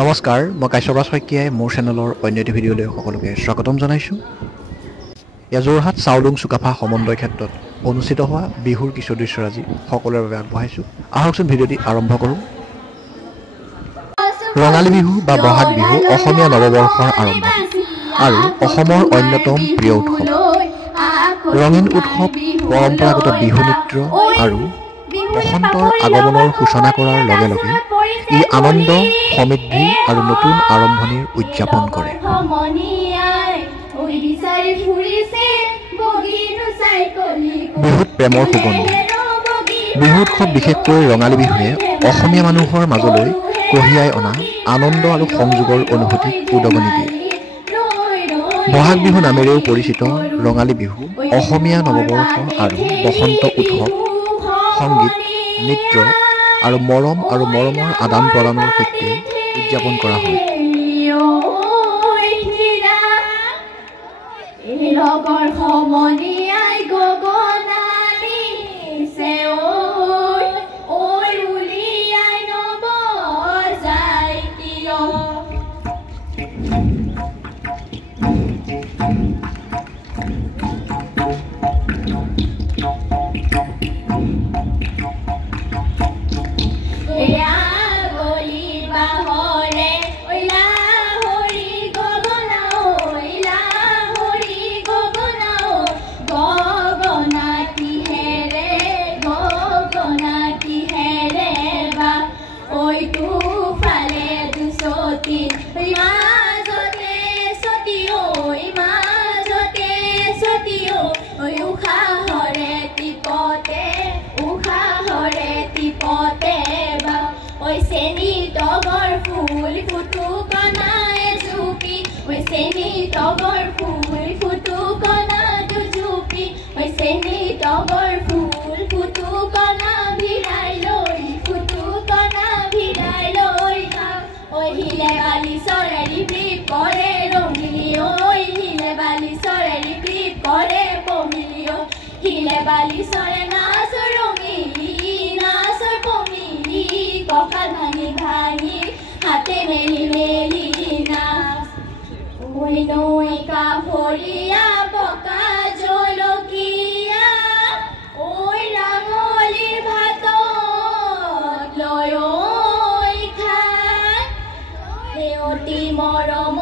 নমস্কাৰ, মই কাশ্যপৰাজ শইকীয়াই মোৰ চেনেলৰ অন্য এটি ভিডিঅ'লৈ সকলোকে স্বাগতম জনাইছোঁ। যোৰহাট চাওলুং চুকাফা সমন্বয় ক্ষেত্ৰত অনুষ্ঠিত হোৱা বিহুৰ কিছু দৃশ্যৰাজি সকলোৰে বাবে আগবঢ়াইছোঁ। আহকচোন ভিডিঅ'টি আৰম্ভ কৰোঁ। ৰঙালী বিহু বা বহাগ বিহু অসমীয়া নৱবৰ্ষৰ আৰম্ভ আৰু অসমৰ অন্যতম প্ৰিয় উৎসৱ। ৰঙীন উৎসৱ, পৰম্পৰাগত বিহু নৃত্য আৰু বসন্তৰ আগমনৰ সূচনা কৰাৰ লগে লগে ই আনন্দ, সমৃদ্ধি আৰু নতুন আৰম্ভণিৰ উদযাপন কৰে। বিহুত প্ৰেমৰ সুগন্ধি। বিহু উৎসৱ, বিশেষকৈ ৰঙালী বিহুৱে অসমীয়া মানুহৰ মাজলৈ কঢ়িয়াই অনা আনন্দ আৰু সংযোগৰ অনুভূতিক উদগনি দিয়ে। বহাগ বিহু নামেৰেও পৰিচিত ৰঙালী বিহু অসমীয়া নৱবৰ্ষ আৰু বসন্ত উৎসৱ, সংগীত, নৃত্য আৰু মৰম আৰু মৰমৰ আদান প্ৰদানৰ সৈতে উদযাপন কৰা হয়। মৰম